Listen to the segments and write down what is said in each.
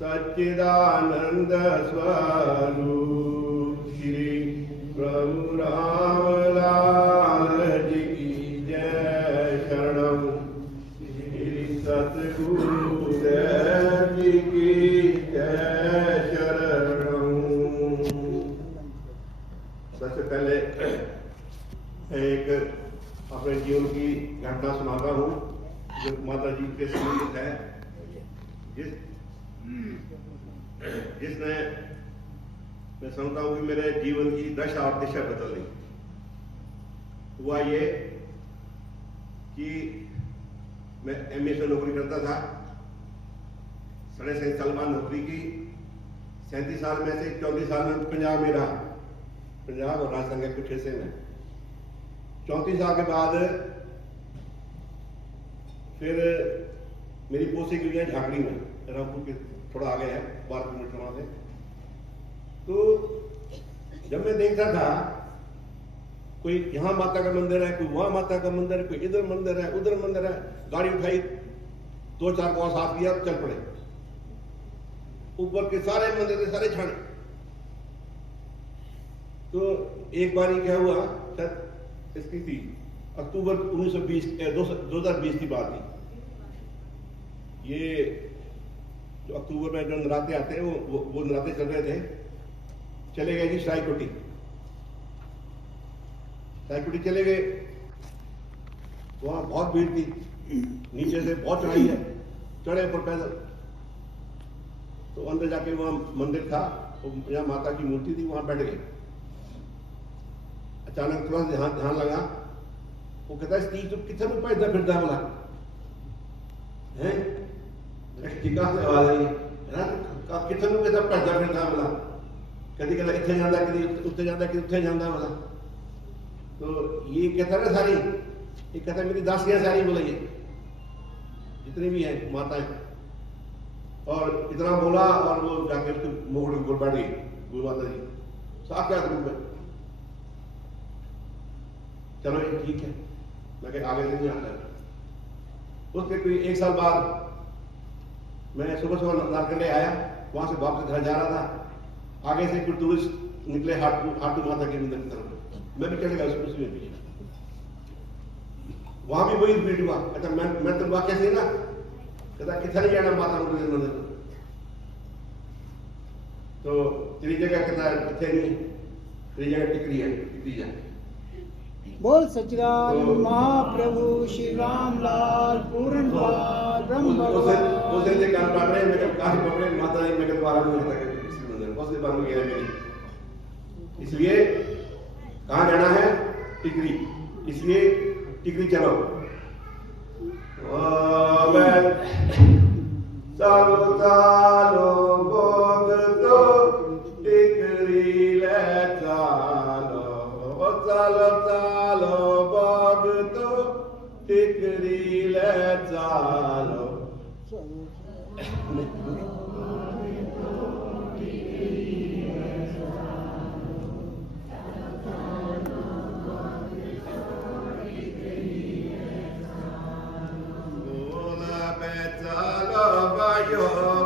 सच्चिदानंद स्वरूप श्री प्रभु रामलाल जी की जय। शरणम श्री सतगुरुदेव जी की जय। शरणम। सबसे पहले एक अपने जीवन की घटना सुनाता हूँ जो माता जी के संबंधित है, जिसने मैं समझता हूँ कि मेरे जीवन की दशा और दिशा बदल दी। हुआ ये कि मैं एमए से नौकरी करता था, 37.5 साल बाद नौकरी की। 37 साल में से 34 साल में पंजाब में रहा, पंजाब और राजस्थान के कुछ हिस्से में। 34 साल के बाद फिर मेरी पोस्टिंग हुई है झाकड़ी में, रामपुर के थोड़ा आगे है, 12 किलोमीटर वहां से। तो जब मैं देखता था कोई यहाँ माता का मंदिर है, कोई वहां माता का मंदिर है, कोई इधर मंदिर है, उधर मंदिर है, गाड़ी उठाई, 2-4 को साथ किया, चल पड़े। ऊपर के सारे मंदिर थे, सारे छाने। तो एक बार क्या हुआ, शायद इसकी थी अक्टूबर 2020 की बात थी। ये जो अक्टूबर में जो नराते आते हैं वो नराते चल रहे थे। चले गए जी साईकोटी चले गए। वहां बहुत भीड़ थी, नीचे से बहुत चढ़ाई है, चढ़े ऊपर पैदल। तो अंदर जाके वहां मंदिर था, यहाँ माता की मूर्ति थी, वहां बैठ गए। अचानक थोड़ा ध्यान लगा, वो कहता है स्टीज तो कितने में पैदा फिरता है बोला है, टीका से आवाज आई है कितने में कैसा पैदा फिरता है बोला, कभी कहता इतने जाता, कभी उत्ते जाता, कभी उत्ते जाता बोला। तो ये कहता ना सारी, ये कहता मेरी दासियां सारी बोला, ये जितनी भी है माताएं, और इतना बोला और वो जाके उसके मुकुट के ऊपर बैठ गई गुरु माता जी साक्षात रूप में। चलो ये ठीक है, मैं कह आगे से नहीं आता। उसके कोई 1 साल बाद मैं सुबह नारकंडे आया, वहां से वापस घर जा रहा था। आगे से कुछ टूरिस्ट निकले हाटू माता के मंदिर की तरफ, मैं भी चले गया उसी में पीछे। वहां भी वही भीड़ हुआ। अच्छा मैं तो वाक्य से ना कहता कितना नहीं जाना माता मंदिर। तो तेरी जगह कहता है कितने नहीं, तेरी जगह टिकरी है, टिकरी जाए। बोल सच्चिदानंद महाप्रभु श्री रामलाल पूर्णलाल ब्रह्मभगवान। उसे से कान पकड़े, मैं कब कान पकड़े माता जी, मैं कब बाहर नहीं आता किसी मंदिर, बहुत से बार गया मेरी। इसलिए कहाँ जाना है, टिकरी, इसलिए टिकरी चलो। सालो सालो बोध तो टिकरी ले चालो, सालो सालो बोध तो टिकरी ले चालो।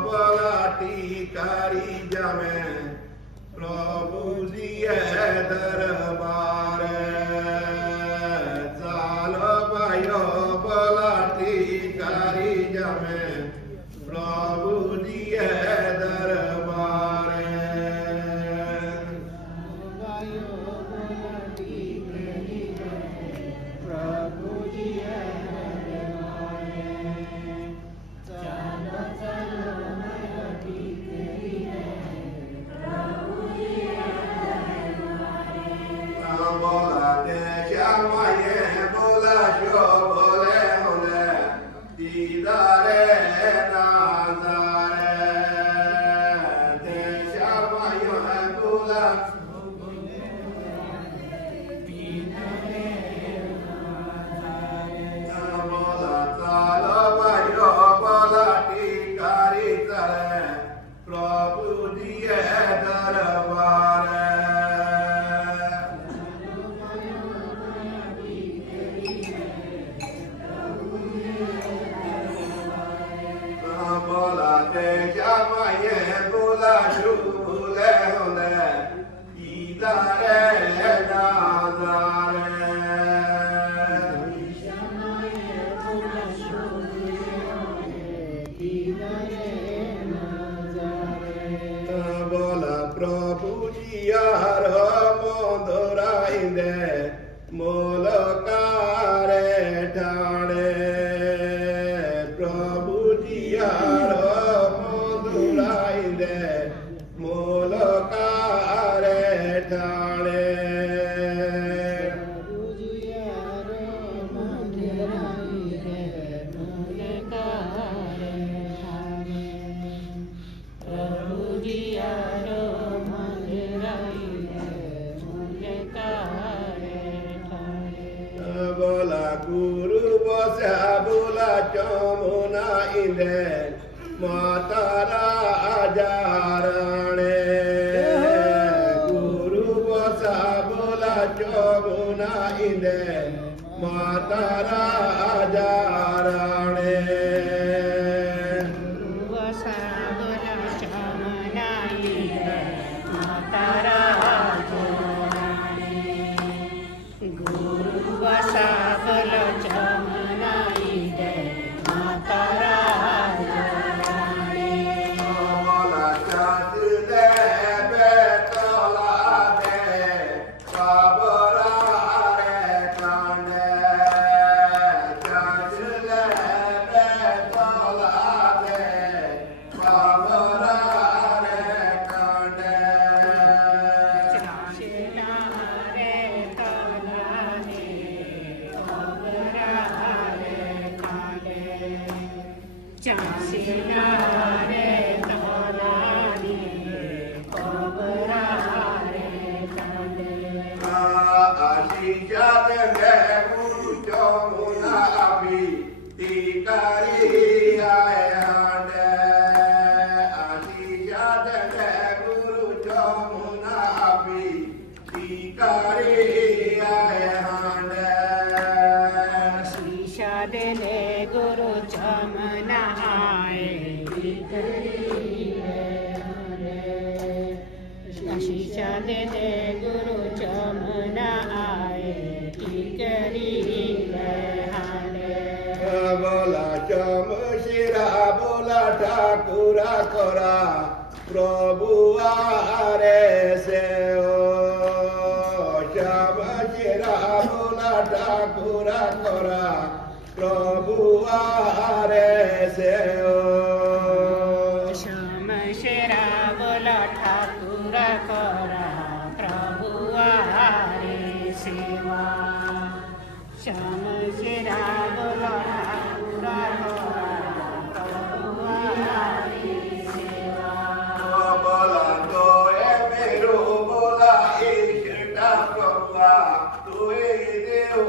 बोला टिकारी जमे प्रभु जी है दरबार। चालो भाइयो बोला टिकारी में प्रभु दिए दरबारे प्रभु जी बोला दे श्यामाये बोला शो बोले बोले दीदारे नादारे दे श्यामाये बोला बोला तालो बायो बोला टिकारी तले प्रभु दिए दरबारे बोला दे श्यामाये बोला शू बोले बोले दीदारे नादारे बोला प्रभु जियार मोदराइंदे मोलकारे ठाणे प्रभु जियार मोदराइंदे मोलकारे ठाणे बोला गुरु बसा बोला चमुना इंदे मातारा जारणे गुरु बसा बोला चमुना इंदे मातारा जारणे बोला चाँद दे बेतला दे बाबरा रे कांडे चाँद दे बेतला दे बाबरा रे कांडे आशीषा दे गुरु चमुना अभी टिकारी आए हांडे आशीषा दे गुरु चमुना अभी टिकारी आए हांडे देने गुरु चमना आए शीशा देने गुरु चमना आए टिकरी बोला चम शिरा बोला ठाकुरा करा प्रभु आरे से ओ श्याम शिरा बोला ठाकुरा करा प्रभु आरे से ओ श्याम शेरा बोला ठाकुर करा प्रभु आरे सेवा श्याम शेरा बोला ठाकुर करा प्रभु आरे सेवा बोला तो ए मेरो बोला इष्टा प्रभु तू देव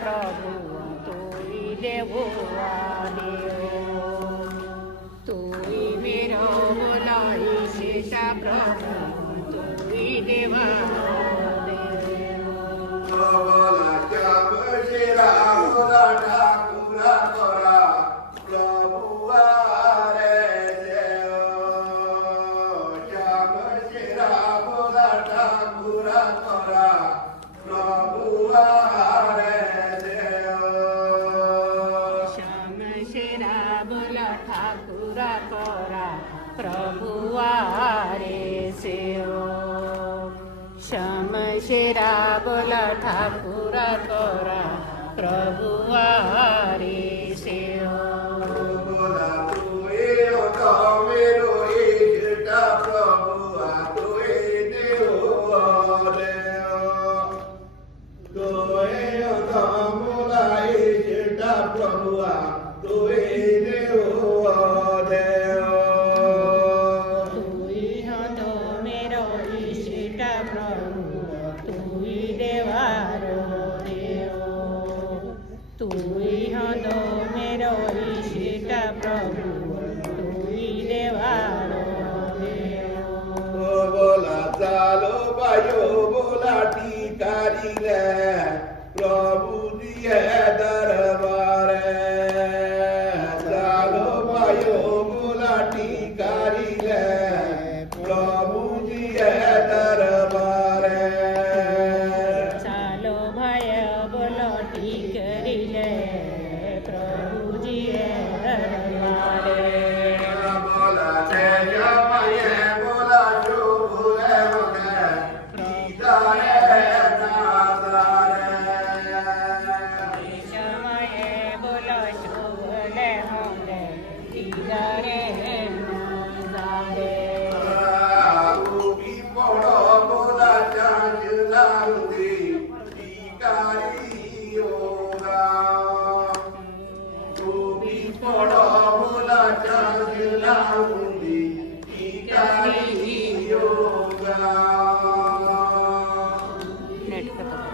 प्रभु तोई देवुआ देव तोई मेरो बोलाई सीता प्रभु तोई देवा ठाकुरा करा प्रभु तेरा बोला ठाकुर तोरा प्रभु आरे से बोला तू ए होता मेरो इष्ट प्रभु तू ए देव रे तू ए होता बोला इष्ट प्रभु तू ए देव रे तू ही हतो मेरो इष्ट प्रभु तू ही देवारो देव तू ही हतो मेरो इष्ट प्रभु तू ही देवारो देव बोला चालो भाइयो बोला टिकारी रे प्रभु जी है दरबार चालो भाइयो बोला टिकारी रे प्रभु जी है दरबार चालो भाई बोलो ठीक रिले प्रभु जी दरबारे बोला जय माये बोला जो बोले होगे दीदारे समय बोलो शुभले होंगे दीदारे नजारे उगी पड़ो बोला चांद लाऊंगी टिकारी होगा उगी पड़ो बोला चांद लाऊंगी टिकारी होगा नेट का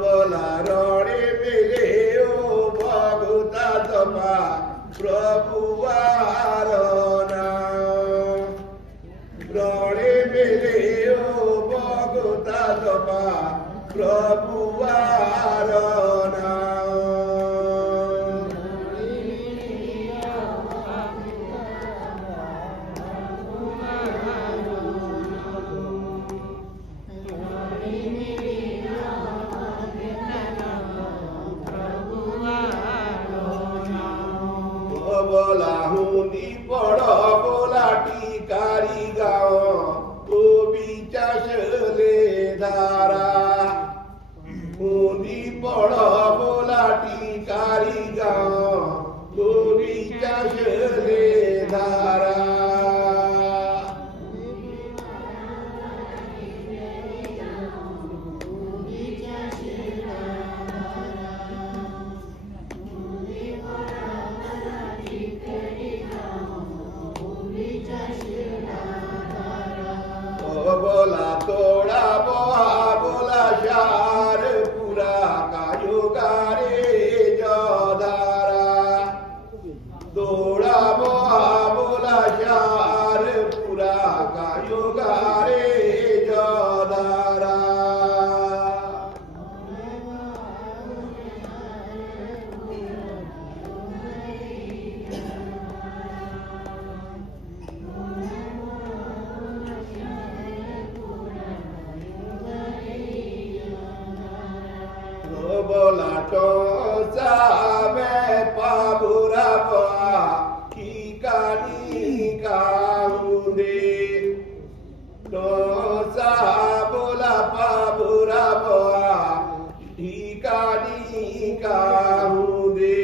बोला रोड़े मिले ओ भगुता तपा प्रभु आरोना रोड़े मिले ओ भगुता तपा प्रभु आरोना बोला हुनी पड़ो बोला टिकारी गाओ ओ बिचासले धारा हुनी पड़ो बोला टिकारी गाओ ओ बिचासले धारा बोला तोड़ा बोहा बोला शार पूरा कायो गारे जोधारा तोड़ा बोहा बोला शार पूरा कायो गारे जोधारा बोला तो साबे पाबुरा पा की कानी काउंदे तो सा बोला पाबुरा पा की कानी काउंदे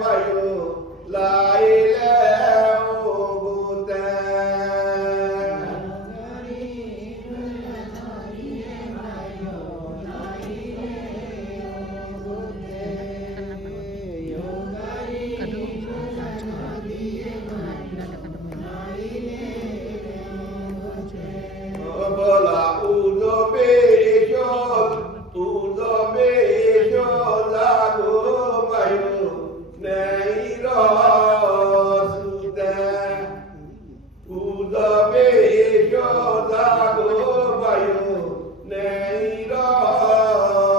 भाइयो लाई ले ओ गुते bola udo bejo lago bayo nei rosute udo bejo lago bayo nei rosute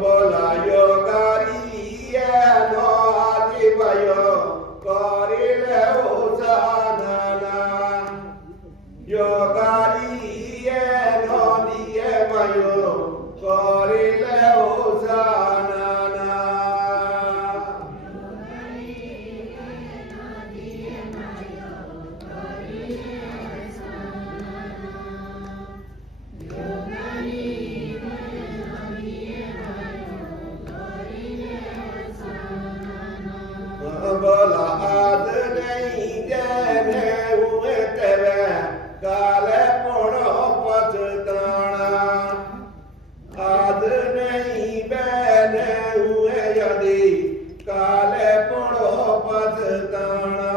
bola yogari no adi bayo korile usanana yogari no die bayo korile usanana bola ad nei dene hue teve kale pono patana ad nei bene hue yadi kale pono patana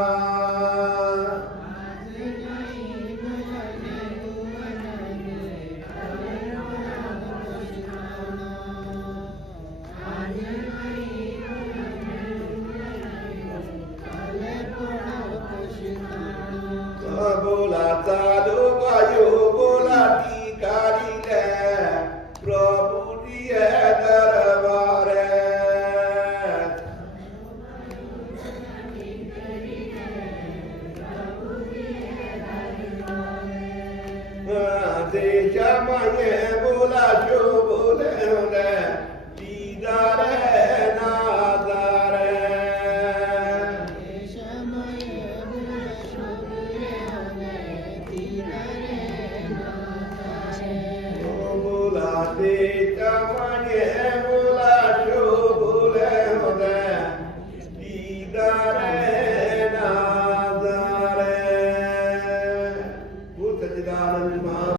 bola talo bayo bola tikari le prabhu diye darware desha maye bola jo bole le didare nazare bola de